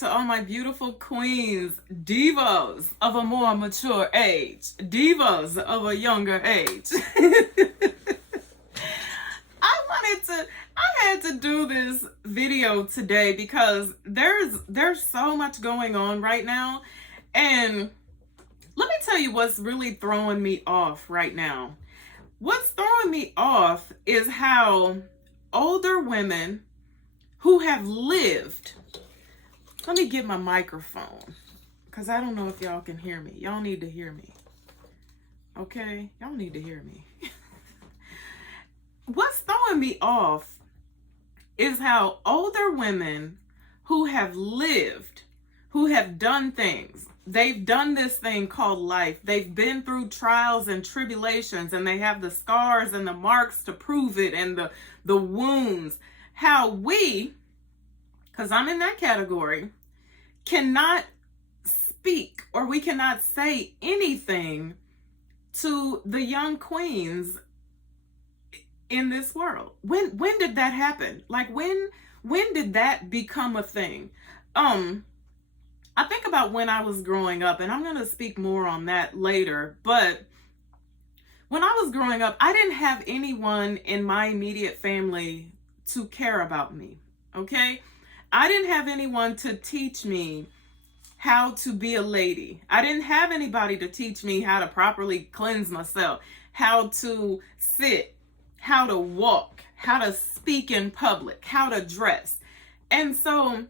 to all my beautiful queens, divas of a more mature age, divas of a younger age. I had to do this video today because there's so much going on right now. And let me tell you what's really throwing me off right now. What's throwing me off is how older women who have lived, let me get my microphone because I don't know if y'all can hear me. Y'all need to hear me. Okay? Y'all need to hear me. What's throwing me off is how older women who have lived, who have done things, they've done this thing called life. They've been through trials and tribulations, and they have the scars and the marks to prove it, and the wounds. How we, because I'm in that category, cannot speak or we cannot say anything to the young queens in this world. When did that happen? Like when did that become a thing? I think about when I was growing up, and I'm going to speak more on that later, but when I was growing up, I didn't have anyone in my immediate family to care about me, okay? I didn't have anyone to teach me how to be a lady. I didn't have anybody to teach me how to properly cleanse myself, how to sit, how to walk, how to speak in public, how to dress. And so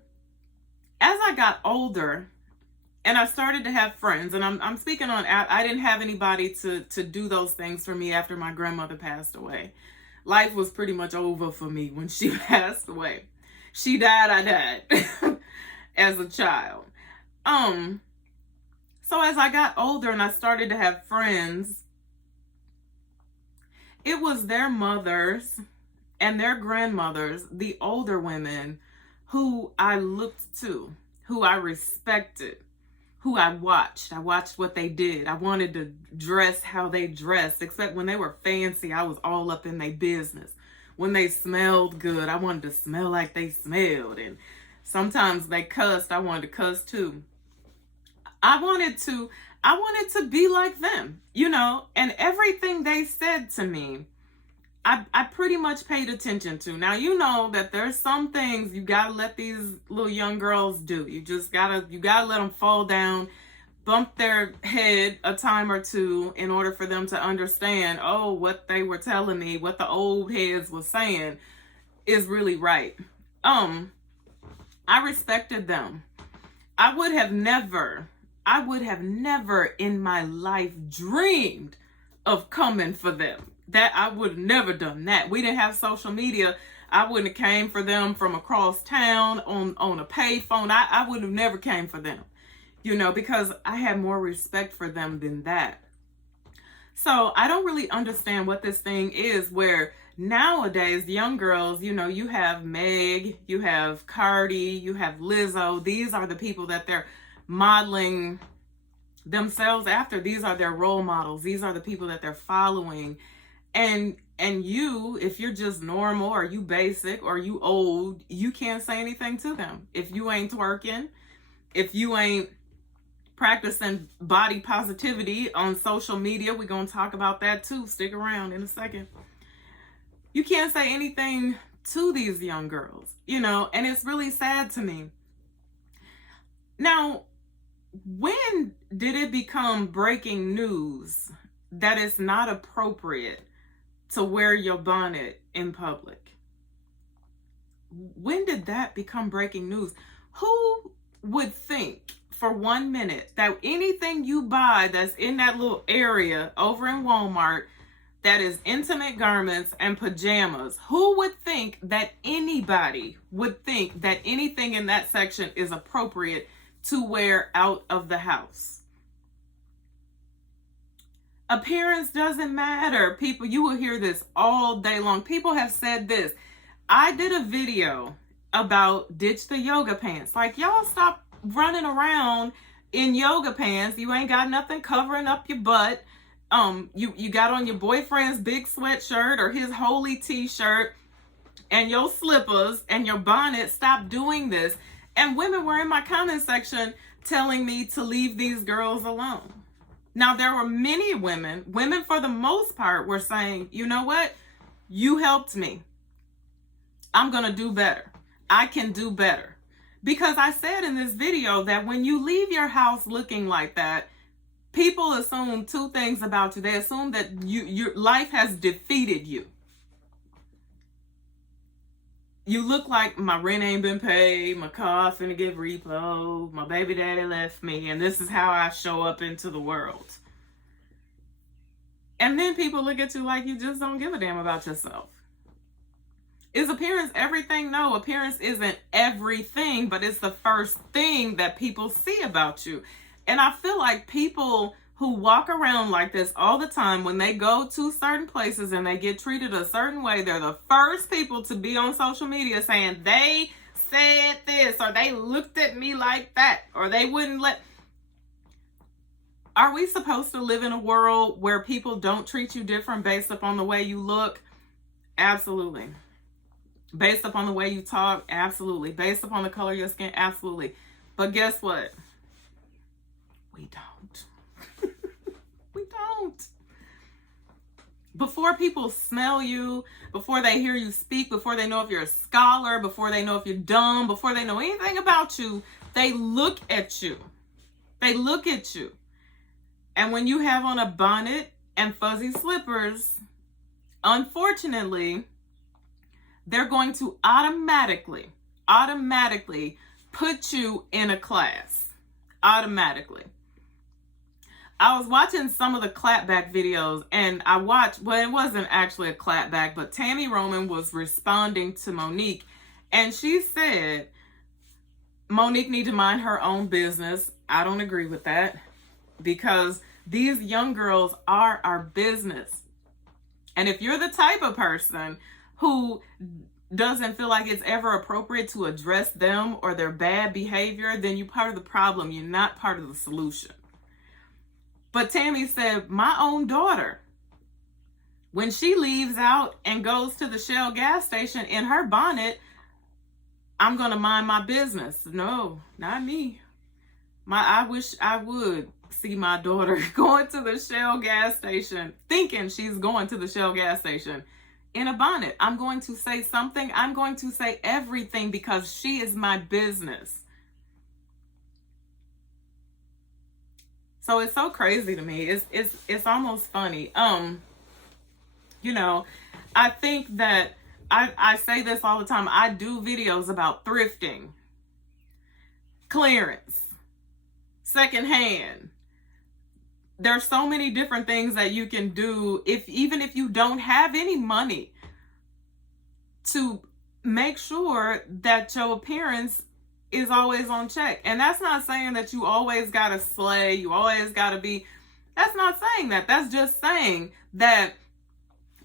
as I got older and I started to have friends, and I'm speaking on, I didn't have anybody to do those things for me after my grandmother passed away. Life was pretty much over for me when she passed away. She died, I died as a child. So as I got older and I started to have friends, it was their mothers and their grandmothers, the older women, who I looked to, who I respected, who I watched. I watched what they did. I wanted to dress how they dressed, except when they were fancy, I was all up in their business. When they smelled good, I wanted to smell like they smelled. And sometimes they cussed, I wanted to cuss too. I wanted to be like them, and everything they said to me, I pretty much paid attention to. Now, you know that there's some things you gotta let these little young girls do. You gotta let them fall down, bump their head a time or two in order for them to understand, oh, what they were telling me, what the old heads was saying is really right. I respected them. I would have never in my life dreamed of coming for them. That I would have never done that. We didn't have social media. I wouldn't have came for them from across town on a payphone. I would have never came for them, because I had more respect for them than that. So I don't really understand what this thing is where nowadays young girls, you have Meg, you have Cardi, you have Lizzo. These are the people that they're modeling themselves after. These are their role models. These are the people that they're following. And you, if you're just normal or you basic or you old, you can't say anything to them. If you ain't twerking, if you ain't practicing body positivity on social media, we're going to talk about that too. Stick around in a second. You can't say anything to these young girls, and it's really sad to me. Now, when did it become breaking news that it's not appropriate to wear your bonnet in public? When did that become breaking news? Who would think for 1 minute that anything you buy that's in that little area over in Walmart that is intimate garments and pajamas, who would think that anybody would think that anything in that section is appropriate to wear out of the house? Appearance doesn't matter. People, you will hear this all day long. People have said this. I did a video about ditch the yoga pants. Like, y'all stop running around in yoga pants. You ain't got nothing covering up your butt. You got on your boyfriend's big sweatshirt or his holy t-shirt and your slippers and your bonnet. Stop doing this. And women were in my comment section telling me to leave these girls alone. Now, there were many women for the most part were saying, you know what? You helped me. I'm going to do better. I can do better. Because I said in this video that when you leave your house looking like that, people assume two things about you. They assume that your life has defeated you. You look like my rent ain't been paid, my car finna get repoed, my baby daddy left me, and this is how I show up into the world. And then people look at you like you just don't give a damn about yourself. Is appearance everything? No, appearance isn't everything, but it's the first thing that people see about you. And I feel like people who walk around like this all the time, when they go to certain places and they get treated a certain way, they're the first people to be on social media saying they said this, or they looked at me like that, or they wouldn't let. Are we supposed to live in a world where people don't treat you different based upon the way you look? Absolutely. Based upon the way you talk? Absolutely. Based upon the color of your skin? Absolutely. But guess what? We don't. We don't. Before people smell you, before they hear you speak, before they know if you're a scholar, before they know if you're dumb, before they know anything about you, they look at you. They look at you. And when you have on a bonnet and fuzzy slippers, unfortunately, they're going to automatically put you in a class. Automatically. I was watching some of the clapback videos, and I watched, well, it wasn't actually a clapback, but Tammy Roman was responding to Monique, and she said Monique need to mind her own business. I don't agree with that, because these young girls are our business. And if you're the type of person who doesn't feel like it's ever appropriate to address them or their bad behavior, then you're part of the problem. You're not part of the solution. But Tammy said, my own daughter, when she leaves out and goes to the Shell gas station in her bonnet, I'm going to mind my business. No, not me. I wish I would see my daughter going to the Shell gas station, thinking she's going to the Shell gas station in a bonnet. I'm going to say something. I'm going to say everything, because she is my business. So it's so crazy to me. It's almost funny. You know, I think that I say this all the time. I do videos about thrifting, clearance, secondhand. There's so many different things that you can do even if you don't have any money, to make sure that your appearance is always on check. And that's not saying that you always gotta slay, you always gotta be, that's not saying that. That's just saying that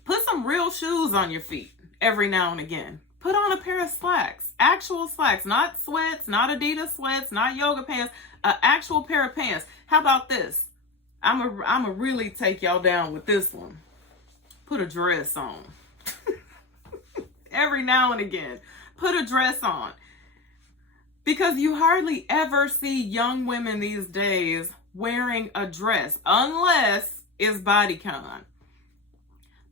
put some real shoes on your feet every now and again. Put on a pair of slacks, actual slacks, not sweats, not Adidas sweats, not yoga pants, an actual pair of pants. How about this? I'm a really take y'all down with this one. Put a dress on. Every now and again, put a dress on. Because you hardly ever see young women these days wearing a dress, unless it's bodycon.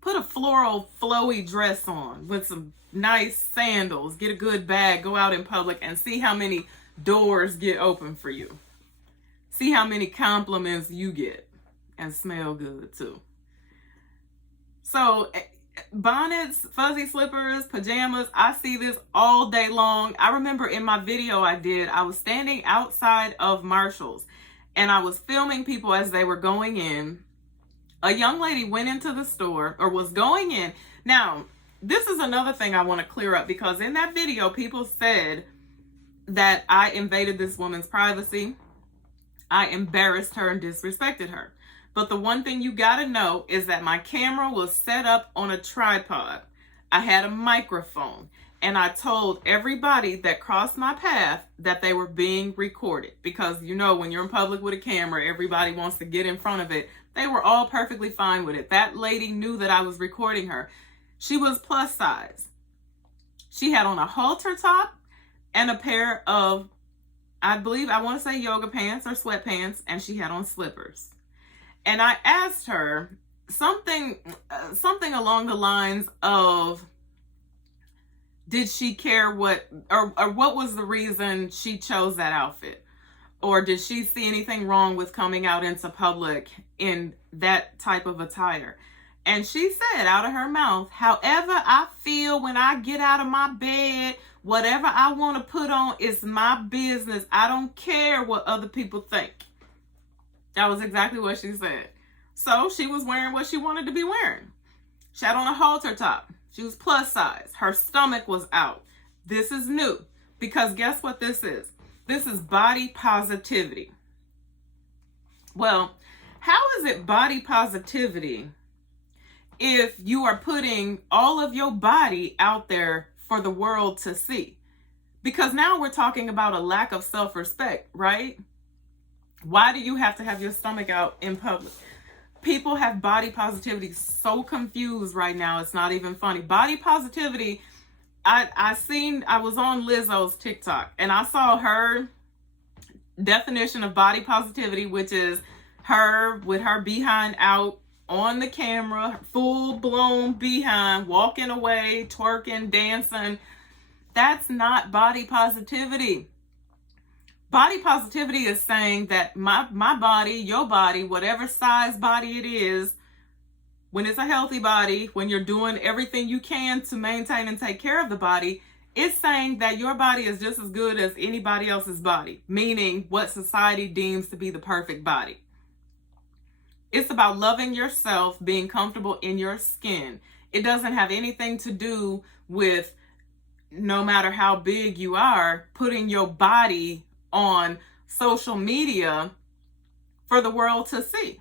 Put a floral, flowy dress on with some nice sandals. Get a good bag, go out in public, and see how many doors get open for you. See how many compliments you get, and smell good too. So bonnets, fuzzy slippers, pajamas, I see this all day long. I remember in my video I was standing outside of Marshall's, and I was filming people as they were going in. A young lady went into the store, or was going in. Now, this is another thing I want to clear up, because in that video, people said that I invaded this woman's privacy. I embarrassed her and disrespected her. But the one thing you gotta know is that my camera was set up on a tripod. I had a microphone, and I told everybody that crossed my path that they were being recorded. Because, you know, when you're in public with a camera, everybody wants to get in front of it. They were all perfectly fine with it. That lady knew that I was recording her. She was plus size. She had on a halter top and a pair of I believe, I want to say yoga pants or sweatpants, and she had on slippers. And I asked her something along the lines of, did she care what, or what was the reason she chose that outfit? Or did she see anything wrong with coming out into public in that type of attire? And she said out of her mouth, however I feel when I get out of my bed, whatever I want to put on is my business. I don't care what other people think. That was exactly what she said. So she was wearing what she wanted to be wearing. She had on a halter top. She was plus size. Her stomach was out. This is new, because guess what this is? This is body positivity. Well, how is it body positivity if you are putting all of your body out there for the world to see? Because now we're talking about a lack of self-respect, right? Why do you have to have your stomach out in public? People have body positivity so confused right now. It's not even funny. Body positivity, I was on Lizzo's TikTok and I saw her definition of body positivity, which is her with her behind out on the camera, full blown behind, walking away, twerking, dancing. That's not body positivity. Body positivity is saying that my body, your body, whatever size body it is, when it's a healthy body, when you're doing everything you can to maintain and take care of the body, it's saying that your body is just as good as anybody else's body, meaning what society deems to be the perfect body. It's about loving yourself, being comfortable in your skin. It doesn't have anything to do with, no matter how big you are, putting your body on social media for the world to see.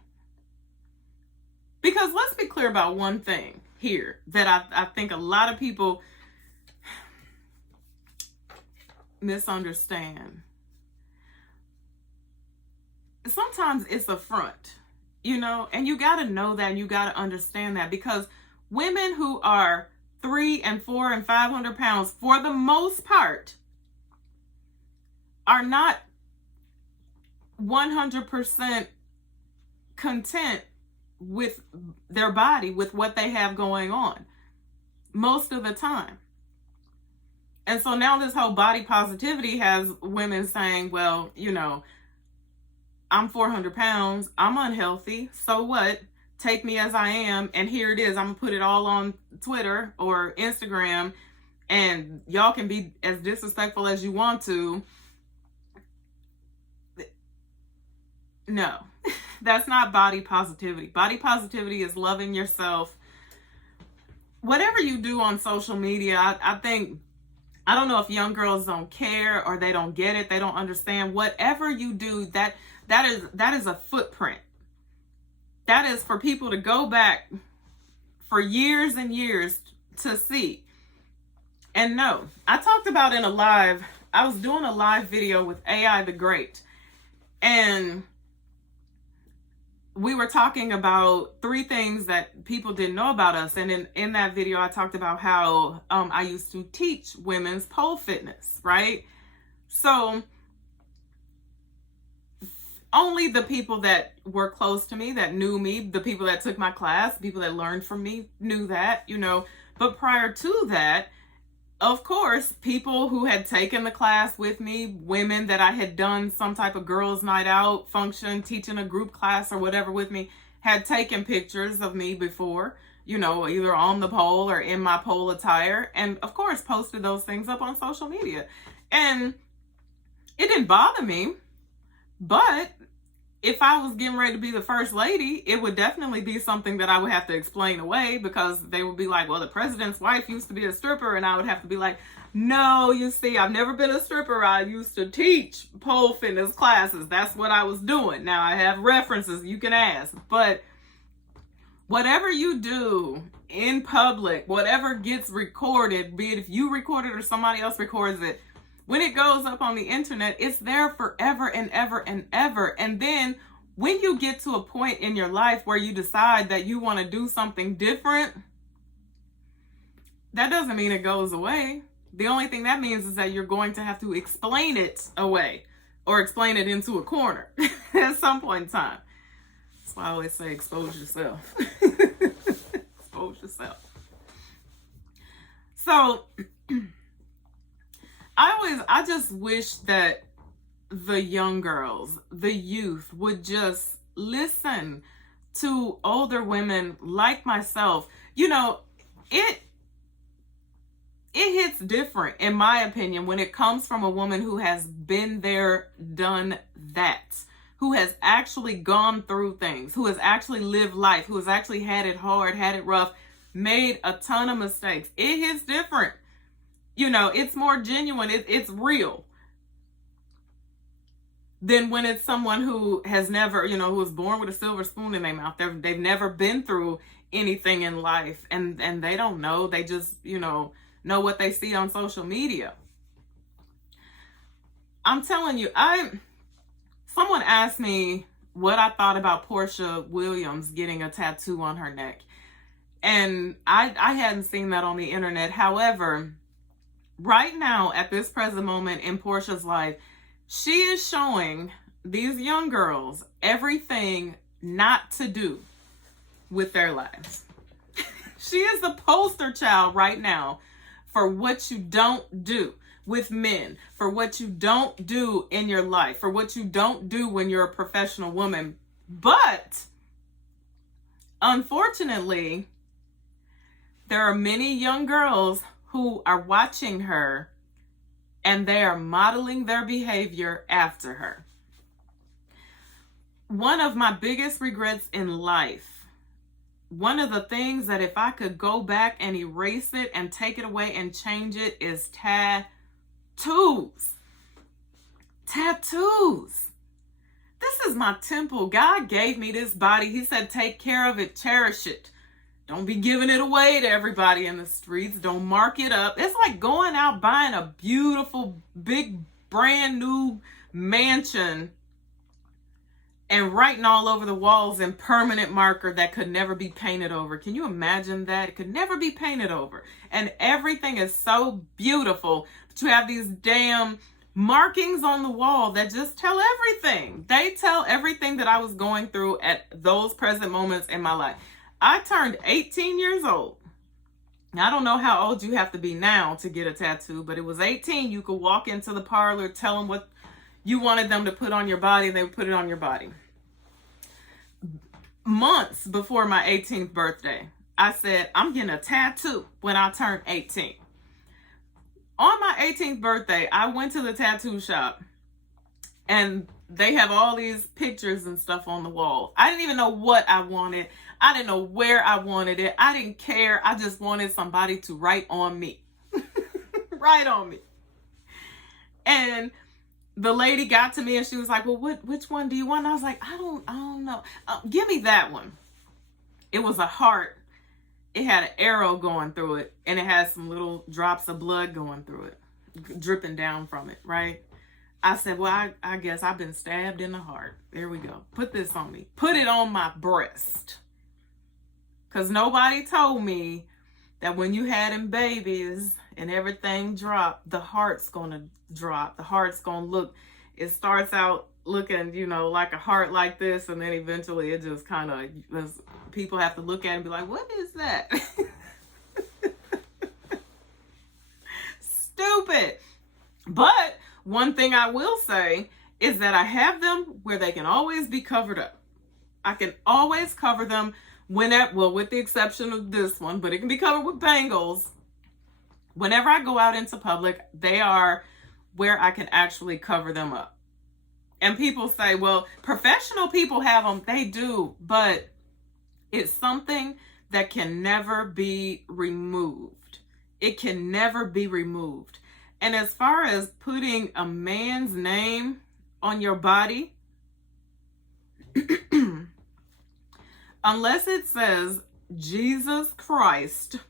Because let's be clear about one thing here that I think a lot of people misunderstand. Sometimes it's a front, and you got to know that, and you got to understand that, because women who are 3 and 4 and 500 pounds, for the most part, are not 100% content with their body, with what they have going on most of the time. And so now this whole body positivity has women saying, well, I'm 400 pounds, I'm unhealthy, so what? Take me as I am, and here it is. I'm gonna put it all on Twitter or Instagram, and y'all can be as disrespectful as you want to. No, that's not body positivity. Body positivity is loving yourself. Whatever you do on social media, I think, I don't know if young girls don't care or they don't get it, they don't understand. Whatever you do, that is a footprint. That is for people to go back for years and years to see. And no, I talked about in a live, I was doing a live video with AI the Great, and we were talking about 3 things that people didn't know about us. And in that video, I talked about how I used to teach women's pole fitness, right? So only the people that were close to me, that knew me, the people that took my class, people that learned from me knew that, But prior to that, of course, people who had taken the class with me, women that I had done some type of girls' night out function, teaching a group class or whatever with me, had taken pictures of me before, either on the pole or in my pole attire, and of course posted those things up on social media. And it didn't bother me, but if I was getting ready to be the first lady, it would definitely be something that I would have to explain away, because they would be like, well, the president's wife used to be a stripper. And I would have to be like, no, you see, I've never been a stripper. I used to teach pole fitness classes. That's what I was doing. Now I have references you can ask. But whatever you do in public, whatever gets recorded, be it if you record it or somebody else records it, when it goes up on the internet, it's there forever and ever and ever. And then when you get to a point in your life where you decide that you want to do something different, that doesn't mean it goes away. The only thing that means is that you're going to have to explain it away. or explain it into a corner at some point in time. That's why I always say expose yourself. Expose yourself. So I just wish that the young girls, the youth, would just listen to older women like myself. You know, it hits different, in my opinion, when it comes from a woman who has been there, done that, who has actually gone through things, who has actually lived life, who has actually had it hard, had it rough, made a ton of mistakes. It hits different. You know, it's more genuine. It's real than when it's someone who has never, you know, who was born with a silver spoon in their mouth. They've never been through anything in life, and they don't know. They just, you know what they see on social media. I'm telling you, someone asked me what I thought about Portia Williams getting a tattoo on her neck. And I hadn't seen that on the internet. However, right now, at this present moment in Portia's life, she is showing these young girls everything not to do with their lives. She is the poster child right now for what you don't do with men, for what you don't do in your life, for what you don't do when you're a professional woman. But unfortunately, there are many young girls who are watching her and they are modeling their behavior after her. One of my biggest regrets in life, one of the things that if I could go back and erase it and take it away and change it, is tattoos. Tattoos. This is my temple. God gave me this body. He said, take care of it, cherish it. Don't be giving it away to everybody in the streets. Don't mark it up. It's like going out buying a beautiful, big, brand new mansion and writing all over the walls in permanent marker that could never be painted over. Can you imagine that? It could never be painted over. And everything is so beautiful, but you have these damn markings on the wall that just tell everything. They tell everything that I was going through at those present moments in my life. I turned 18 years old. Now, I don't know how old you have to be now to get a tattoo, but it was 18. You could walk into the parlor, tell them what you wanted them to put on your body, and they would put it on your body. Months before my 18th birthday, I said, I'm getting a tattoo when I turn 18. On my 18th birthday, I went to the tattoo shop, and they have all these pictures and stuff on the wall. I didn't even know what I wanted. I didn't know where I wanted it. I didn't care. I just wanted somebody to write on me. Write on me. And the lady got to me and she was like, well, which one do you want? And I was like, I don't know. Give me that one. It was a heart. It had an arrow going through it, and it had some little drops of blood going through it, dripping down from it, right? I said, well, I guess I've been stabbed in the heart. There we go. Put this on me. Put it on my breast. Because nobody told me that when you had them babies and everything dropped, the heart's going to drop. The heart's going to look, it starts out looking, like a heart like this. And then eventually it just kind of, people have to look at it and be like, what is that? Stupid. But one thing I will say is that I have them where they can always be covered up. I can always cover them with the exception of this one, but it can be covered with bangles. Whenever I go out into public, they are where I can actually cover them up. And people say, well, professional people have them. They do, but it's something that can never be removed. It can never be removed. And as far as putting a man's name on your body, unless it says Jesus Christ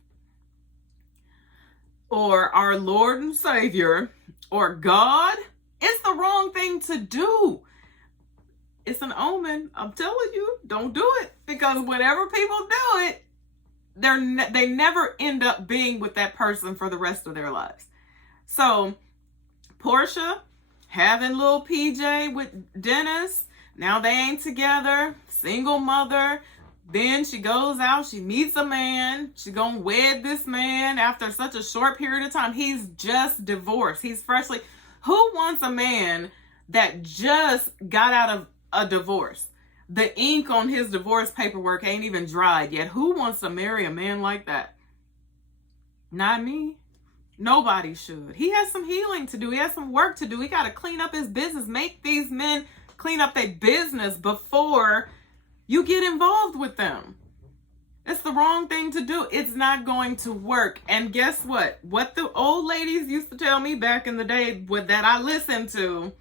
or our Lord and Savior or God, it's the wrong thing to do. It's an omen. I'm telling you, don't do it, because whenever people do it, they never end up being with that person for the rest of their lives. So Portia having little PJ with Dennis. Now they ain't together, single mother. Then she goes out, she meets a man. She's gonna wed this man after such a short period of time. He's just divorced. He's freshly. Who wants a man that just got out of a divorce? The ink on his divorce paperwork ain't even dried yet. Who wants to marry a man like that? Not me. Nobody should. He has some healing to do. He has some work to do. He got to clean up his business. Make these men clean up their business before you get involved with them. It's the wrong thing to do. It's not going to work. And guess what? What the old ladies used to tell me back in the day that I listened to,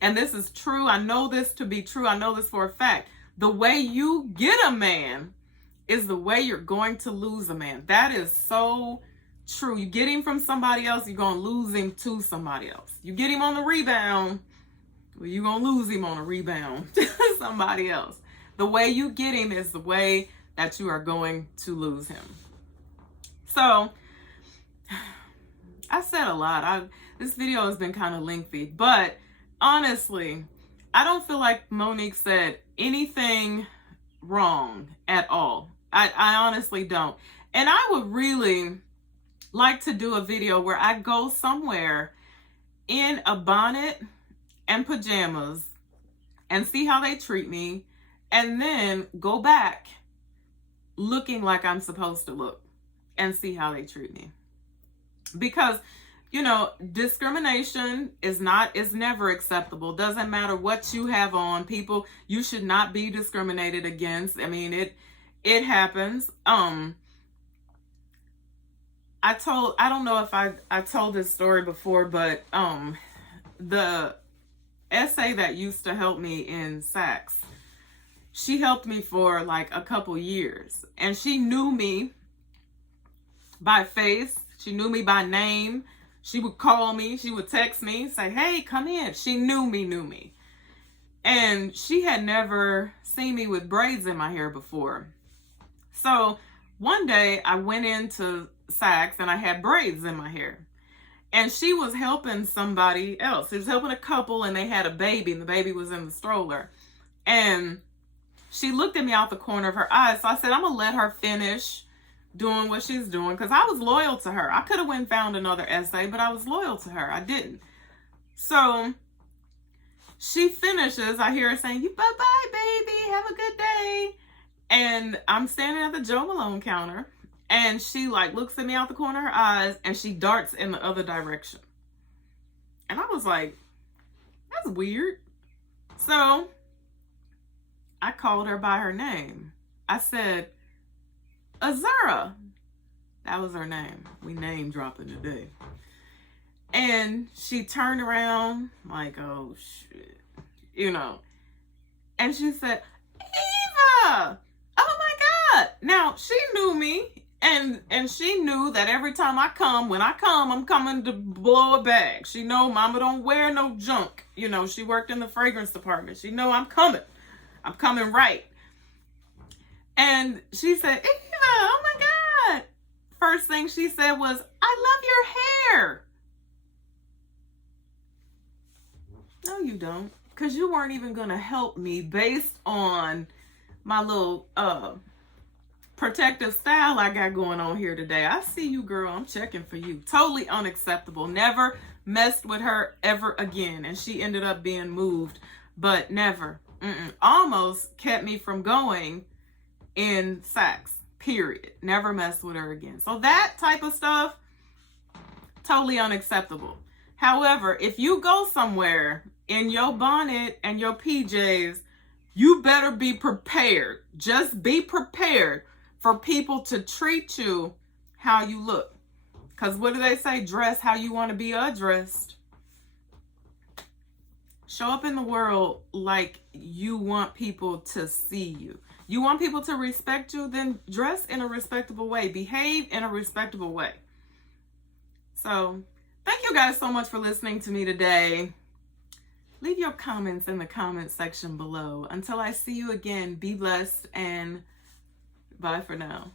and this is true. I know this to be true. I know this for a fact. The way you get a man is the way you're going to lose a man. That is so true. You get him from somebody else, you're going to lose him to somebody else. You get him on the rebound, well, you're going to lose him on a rebound to somebody else. The way you get him is the way that you are going to lose him. So, I said a lot. This video has been kind of lengthy, but honestly, I don't feel like Monique said anything wrong at all. I honestly don't. And I would really like to do a video where I go somewhere in a bonnet and pajamas and see how they treat me, and then go back looking like I'm supposed to look and see how they treat me. Because, you know, discrimination is never acceptable. Doesn't matter what you have on. People, you should not be discriminated against. I mean, it happens. I don't know if I told this story before, but the essay that used to help me in Saks, she helped me for like a couple years, and she knew me by face. She knew me by name. She would call me, she would text me, say, hey, come in. She knew me. And she had never seen me with braids in my hair before. So one day I went into Saks and I had braids in my hair. And she was helping somebody else. She was helping a couple, and they had a baby, and the baby was in the stroller. And she looked at me out the corner of her eye. So I said, I'm going to let her finish doing what she's doing, because I was loyal to her. I could have went and found another essay, but I was loyal to her. I didn't. So she finishes. I hear her saying, bye-bye, baby. Have a good day. And I'm standing at the Joe Malone counter, and she like looks at me out the corner of her eyes, and she darts in the other direction. And I was like, that's weird. So I called her by her name. I said, Azura. That was her name. We name dropping today. And she turned around like, oh shit, you know. And she said, Eva, oh my God. Now she knew me, and she knew that every time I come, when I come, I'm coming to blow a bag. She know mama don't wear no junk. You know, she worked in the fragrance department. She know I'm coming. I'm coming right. And she said, Eva, oh my God. First thing she said was, I love your hair. No, you don't. Because you weren't even going to help me based on my little protective style I got going on here today. I see you, girl. I'm checking for you. Totally unacceptable. Never messed with her ever again. And she ended up being moved, but never. Almost kept me from going in Saks, period. Never messed with her again. So that type of stuff, totally unacceptable. However, if you go somewhere in your bonnet and your PJs, you better be prepared. Just be prepared for people to treat you how you look. Because what do they say? Dress how you want to be addressed. Show up in the world like you want people to see you. You want people to respect you, then dress in a respectable way. Behave in a respectable way. So, thank you guys so much for listening to me today. Leave your comments in the comment section below. Until I see you again, be blessed and bye for now.